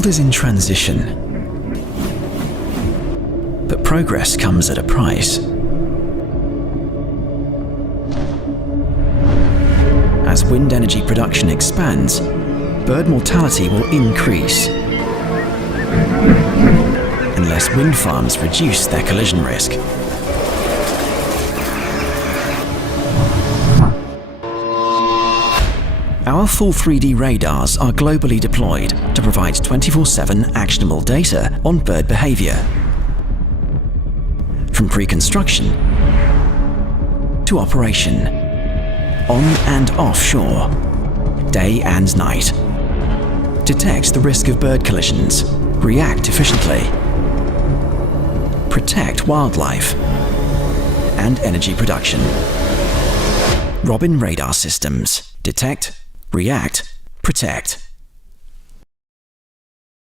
world is in transition, but progress comes at a price. As wind energy production expands, bird mortality will increase unless wind farms reduce their collision risk. Our full 3D radars are globally deployed to provide 24/7 actionable data on bird behavior. From pre-construction to operation, on and offshore, day and night. Detect the risk of bird collisions, react efficiently, protect wildlife and energy production. Robin Radar Systems. Detect, react, protect.